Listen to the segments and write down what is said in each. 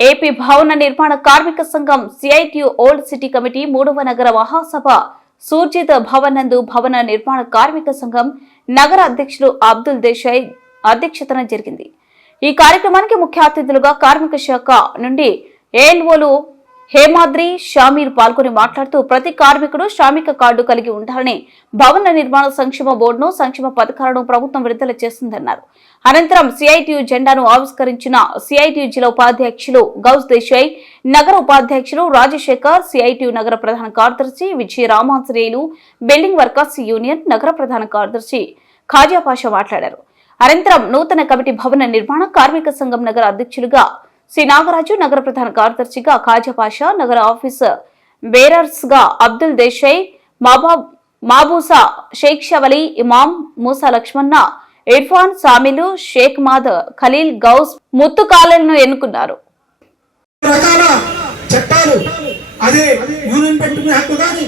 AP భవన నిర్మాణ కార్మిక సంఘం సిఐటియు ఓల్డ్ సిటీ కమిటీ మూడవ నగర మహాసభ సూర్జిత భవన్ నందు భవన నిర్మాణ కార్మిక సంఘం నగర అధ్యక్షులు అబ్దుల్ దేశాయ్ అధ్యక్షతన జరిగింది. ఈ కార్యక్రమానికి ముఖ్య అతిథులుగా కార్మిక శాఖ నుండి ఏఎన్ఓలు హేమాద్రి షామీర్ పాల్గొని మాట్లాడుతూ ప్రతి కార్మికుడు శ్రామిక కార్డు కలిగి ఉండాలని భవన నిర్మాణ సంక్షేమ బోర్డును సంక్షేమ పథకాలను ప్రభుత్వం విడుదల చేస్తుందన్నారు అనంతరం సిఐటియు జెండాను ఆవిష్కరించిన సిఐటియు జిల్లా ఉపాధ్యక్షులు గౌస్ దేశాయ్ నగర ఉపాధ్యక్షులు రాజశేఖర్ సిఐటియు నగర ప్రధాన కార్యదర్శి Vijaya Ramanjaneyulu building workers union నగర ప్రధాన కార్యదర్శి ఖాజా పాషా మాట్లాడారు. అనంతరం నూతన కమిటీ భవన నిర్మాణ కార్మిక సంఘం నగర అధ్యక్షులుగా సి నాగరాజు నగర ప్రధాన కార్యదర్శిగా ఖాజాపాషా నగర ఆఫీసర్ బేరర్స్గా అబ్దుల్ దేశాయ్ మాబా మాబూసా షేక్ షవలి ఇమాం మూసా లక్ష్మణ ఇర్ఫాన్ సామిలు షేక్ మాద్ ఖలీల్ గౌస్ ముత్తుకాలను ఎన్నుకున్నారు. చట్టాలు అదే యూనియన్ పెట్టుకునే హక్కు కానీ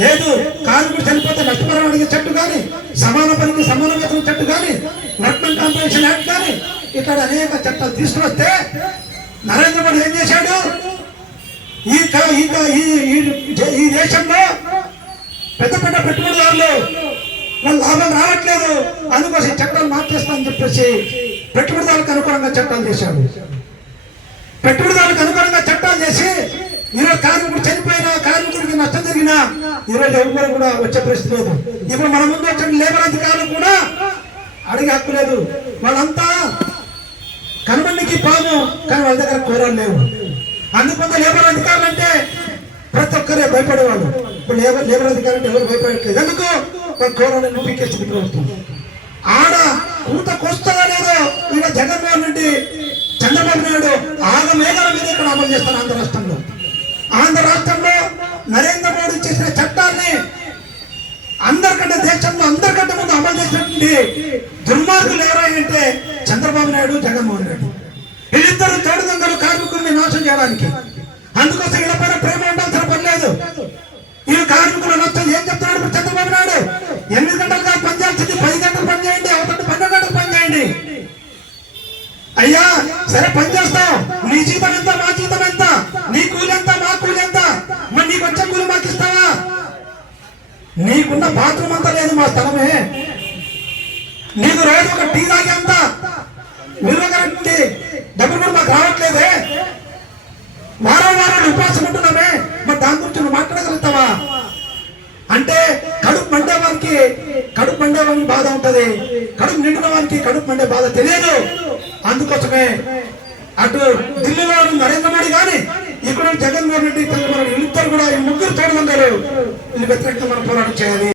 లేదు కార్మికుడు చనిపోతే నష్టపరం అడిగే చెట్టు కానీ సమాన పనికి సమాన వేతన చెట్టు కానీ వర్క్మెన్ కాంపిటీషన్ యాక్ట్ కానీ ఇక్కడ అనేక చట్టాలు తీసుకువస్తే నరేంద్ర మోడీ ఏం చేశాడు? ఈ క- ఈ ఈ- దేశంలో పెద్ద పెద్ద పెట్టుబడిదారులు వాళ్ళు లాభం రావట్లేదు. అందుకోసం ఈ చట్టాలు మార్చేస్తామని చెప్పేసి పెట్టుబడిదారులకు అనుకూలంగా చట్టాలు చేశాడు పెట్టుబడిదారులకు అనుకూలంగా చట్టాలు చేసి ఈరోజు కార్మికుడు చనిపోయినా కార్మికుడికి నష్టం జరిగినా ఈరోజు ఎవరు కూడా వచ్చే పరిస్థితి లేదు. ఇప్పుడు మన ముందు వచ్చిన లేబర్ అధికారులు కూడా అడిగే హక్కు లేదు. వాళ్ళంతా కనుమన్నికి పాము కానీ వాళ్ళ దగ్గర కూరలు లేవు. అందుకొంత లేబర్ అధికారులు అంటే ప్రతి ఒక్కరే భయపడేవాళ్ళు. ఇప్పుడు లేబర్ లేబర్ అధికారులు అంటే ఎవరు భయపడట్లేదు. ఎందుకు? వాళ్ళ కూరలను పీకేసి ప్రభుత్వం ఆడ కూత కొస్తుందా లేదో ఈడ జగన్మోహన్ రెడ్డి చంద్రబాబు నాయుడు ఆగమేఘాల మీద ఇక్కడ అమలు చేస్తారు ఆంధ్ర రాష్ట్రంలో. ఆంధ్ర రాష్ట్రంలో నరేంద్ర మోడీ చేసిన చట్టాన్ని అందరికంటే దేశంలో అందరికంటే ముందు అమలు చేసినటువంటి దుర్మార్గులు ఎవరంటే చంద్రబాబు నాయుడు జగన్మోహన్ రెడ్డి. వీళ్ళిద్దరు తోడు దొంగలు కార్మికుల్ని నాశనం చేయడానికి. అందుకోసం వీళ్ళపైన ప్రేమ ఉండాల్సిన పని లేదు వీళ్ళు కార్మికులు నష్టం ఏం చెప్తున్నాడు ఇప్పుడు చంద్రబాబు నాయుడు? ఎనిమిది గంటలు కాదు పని చేయాల్సింది పది గంటలు పని చేయండి ఒకటి పన్నెండు గంటలు పని చేయండి. అయ్యా సరే పని చేస్తాం. నీ జీతం ఎంత మా జీతం ఎంత? నీ కూలి ఎంత మా కూలి ఎంత? మరి నీకు వచ్చే కూలి మాకు ఇస్తావా నీకున్న బాత్రూమ్ అంతా లేదు మా స్థలమే. నీకు రోజు ఒక టీ తాగేంత విలువగలండి డబ్బులు కూడా మాకు రావట్లేదే. వారం వారం ఉపాసం ఉంటున్నామే మరి దాని గురించి నువ్వు మాట్లాడగలుగుతావా? అంటే కడుపు మండే వారికి కడుపు మండే వారికి బాధ ఉంటది. కడుపు నిండిన వారికి కడుపు మండే బాధ తెలియదు. అందుకోసమే అటు ఢిల్లీలో నరేంద్ర మోడీ కానీ ఇక్కడ జగన్మోహన్ రెడ్డి చంద్రబాబు ఇద్దరు కూడా ఈ ముగ్గురు తోడు వీళ్ళు వ్యతిరేకంగా మనం పోరాటం చేయాలి.